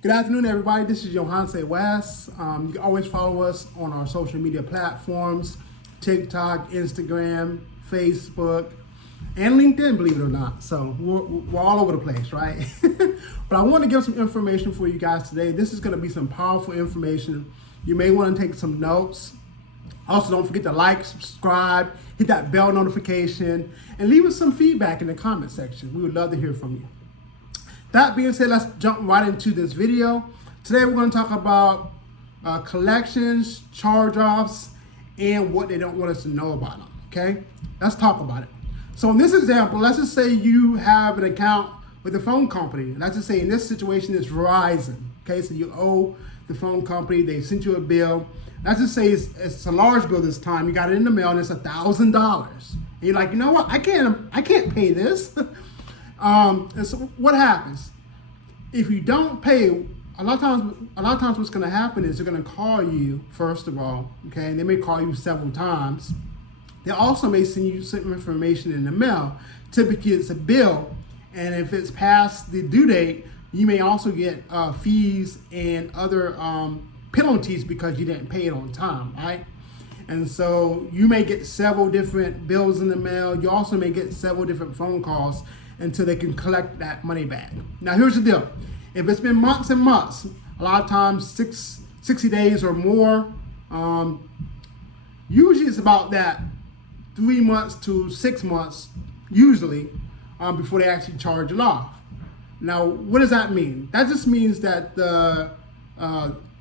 Good afternoon, everybody. This is Johanse West. You can always follow us on our social media platforms, TikTok, Instagram, Facebook, and LinkedIn, believe it or not. So we're all over the place, right? But I want to give some information for you guys today. This is going to be some powerful information. You may want to take some notes. Also, don't forget to like, subscribe, hit that bell notification, and leave us some feedback in the comment section. We would love to hear from you. That being said, let's jump right into this video. Today we're going to talk about collections, charge-offs, and what they don't want us to know about them, okay? Let's talk about it. So in this example, let's just say you have an account with the phone company. Let's just say in this situation it's Verizon, okay? So you owe the phone company, they sent you a bill. Let's just say it's a large bill this time. You got it in the mail and it's $1,000. And you're like, you know what? I can't pay this. And so what happens? If you don't pay, a lot of times what's going to happen is they're going to call you, first of all, okay? And they may call you several times. They also may send you some information in the mail. Typically it's a bill, and if it's past the due date, you may also get fees and other penalties because you didn't pay it on time, right? And so you may get several different bills in the mail. You also may get several different phone calls until they can collect that money back. Now here's the deal. If it's been months and months, a lot of times 60 days or more, usually it's about that 3 months to 6 months, usually, before they actually charge it off. Now, what does that mean? That just means that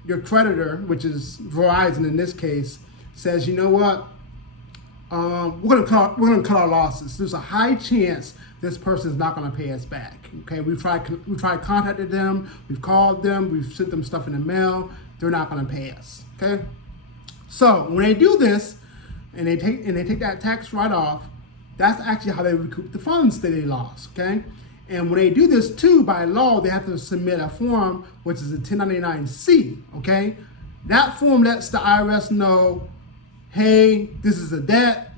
your creditor, which is Verizon in this case, says, you know what, we're gonna cut our losses. There's a high chance this person is not going to pay us back. Okay, we tried contacted them, we've called them, we've sent them stuff in the mail. They're not going to pay us. Okay, so when they do this and they take that tax write-off, that's actually how they recoup the funds that they lost. Okay, and when they do this too, by law, they have to submit a form which is a 1099-C. Okay, that form lets the IRS know, hey, this is a debt,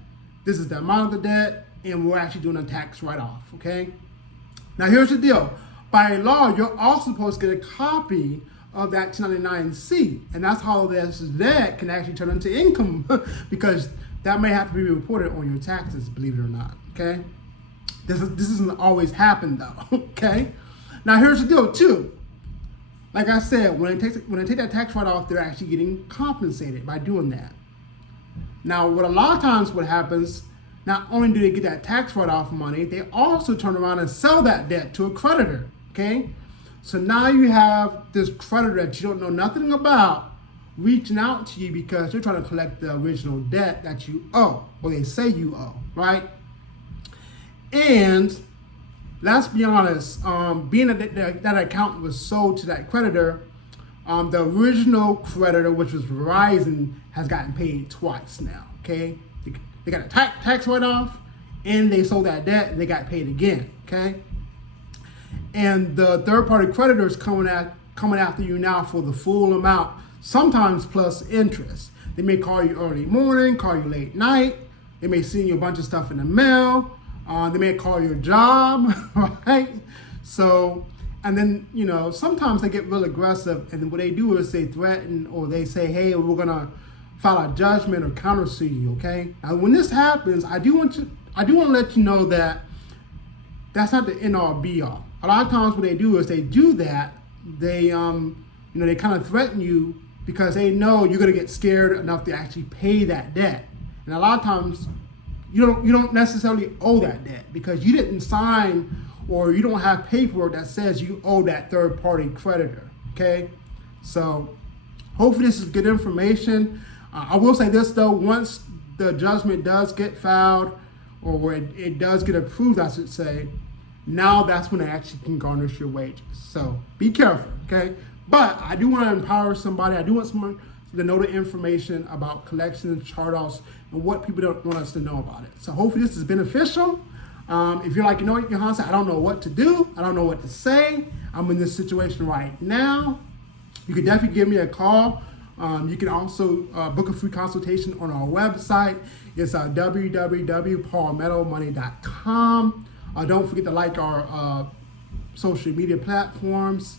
this is the amount of the debt, and we're actually doing a tax write-off, okay? Now here's the deal. By law, you're also supposed to get a copy of that 1099-C, and that's how this debt can actually turn into income because that may have to be reported on your taxes, believe it or not, okay? This doesn't always happen though, okay? Now here's the deal too. Like I said, when they take that tax write-off, they're actually getting compensated by doing that. Now, a lot of times what happens, not only do they get that tax write-off money, they also turn around and sell that debt to a creditor, okay? So now you have this creditor that you don't know nothing about reaching out to you because they're trying to collect the original debt that you owe, or they say you owe, right? And let's be honest, being that account was sold to that creditor, the original creditor, which was Verizon, has gotten paid twice now, okay? They got a tax write-off, and they sold that debt, and they got paid again, okay? And the third-party creditor is coming after you now for the full amount, sometimes plus interest. They may call you early morning, call you late night. They may send you a bunch of stuff in the mail. They may call your job, right? So, and then, you know, sometimes they get real aggressive, and what they do is they threaten or they say, hey, we're gonna file a judgment or countersue you, okay? Now, when this happens, I do want to let you know that that's not the end all be all. A lot of times what they do is they do that, they they kind of threaten you because they know you're gonna get scared enough to actually pay that debt. And a lot of times you don't necessarily owe that debt because you didn't sign or you don't have paperwork that says you owe that third party creditor, okay? So hopefully this is good information. I will say this though, once the judgment does get filed, or where it does get approved, I should say, now that's when they actually can garnish your wages. So be careful, okay? But I do want to empower somebody. I do want someone to know the information about collections, charge-offs, and what people don't want us to know about it. So hopefully this is beneficial. If you're like, you know what, Johanse, I don't know what to do. I don't know what to say. I'm in this situation right now. You can definitely give me a call. You can also book a free consultation on our website. It's www.paulmettomoney.com. Don't forget to like our social media platforms.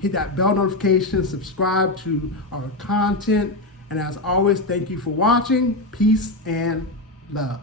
Hit that bell notification, subscribe to our content. And as always, thank you for watching. Peace and love.